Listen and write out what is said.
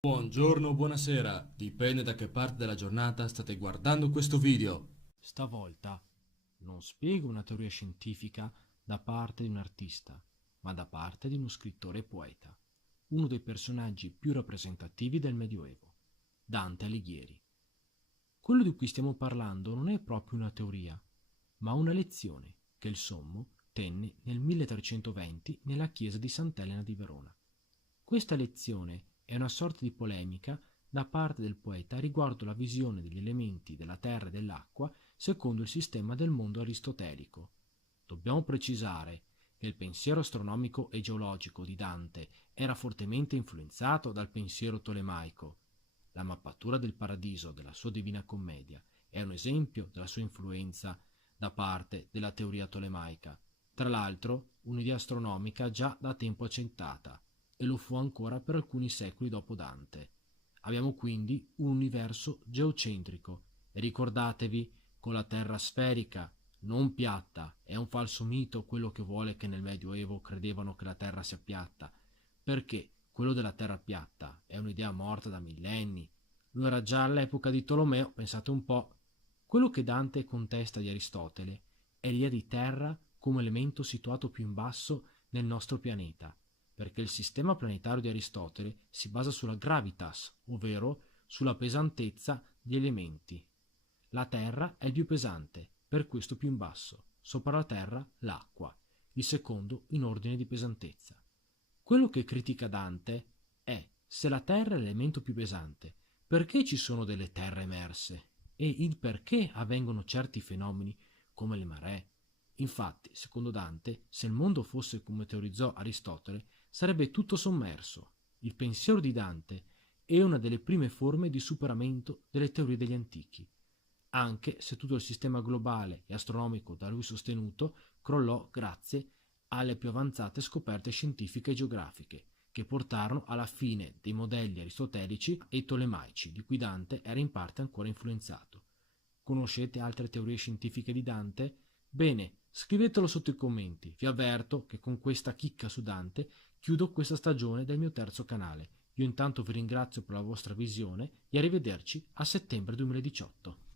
Buongiorno o buonasera, dipende da che parte della giornata state guardando questo video. Stavolta non spiego una teoria scientifica da parte di un artista, ma da parte di uno scrittore e poeta, uno dei personaggi più rappresentativi del Medioevo, Dante Alighieri. Quello di cui stiamo parlando non è proprio una teoria, ma una lezione che il Sommo tenne nel 1320 nella chiesa di Sant'Elena di Verona. Questa lezione è una sorta di polemica da parte del poeta riguardo la visione degli elementi della terra e dell'acqua secondo il sistema del mondo aristotelico. Dobbiamo precisare che il pensiero astronomico e geologico di Dante era fortemente influenzato dal pensiero tolemaico. La mappatura del paradiso della sua Divina Commedia è un esempio della sua influenza da parte della teoria tolemaica, tra l'altro un'idea astronomica già da tempo accettata, e lo fu ancora per alcuni secoli dopo Dante. Abbiamo quindi un universo geocentrico e ricordatevi, con la Terra sferica, non piatta, è un falso mito quello che vuole che nel Medioevo credevano che la Terra sia piatta, perché quello della Terra piatta è un'idea morta da millenni. Lo era già all'epoca di Tolomeo, pensate un po'. Quello che Dante contesta di Aristotele è l'idea di terra come elemento situato più in basso nel nostro pianeta, perché il sistema planetario di Aristotele si basa sulla gravitas, ovvero sulla pesantezza di elementi. La Terra è il più pesante, per questo più in basso. Sopra la Terra l'acqua, il secondo in ordine di pesantezza. Quello che critica Dante è: se la Terra è l'elemento più pesante, perché ci sono delle terre emerse? E il perché avvengono certi fenomeni come le maree? Infatti, secondo Dante, se il mondo fosse come teorizzò Aristotele, sarebbe tutto sommerso. Il pensiero di Dante è una delle prime forme di superamento delle teorie degli antichi, anche se tutto il sistema globale e astronomico da lui sostenuto crollò grazie alle più avanzate scoperte scientifiche e geografiche, che portarono alla fine dei modelli aristotelici e tolemaici, di cui Dante era in parte ancora influenzato. Conoscete altre teorie scientifiche di Dante? Bene, scrivetelo sotto i commenti. Vi avverto che con questa chicca su Dante chiudo questa stagione del mio terzo canale. Io intanto vi ringrazio per la vostra visione e arrivederci a settembre 2018.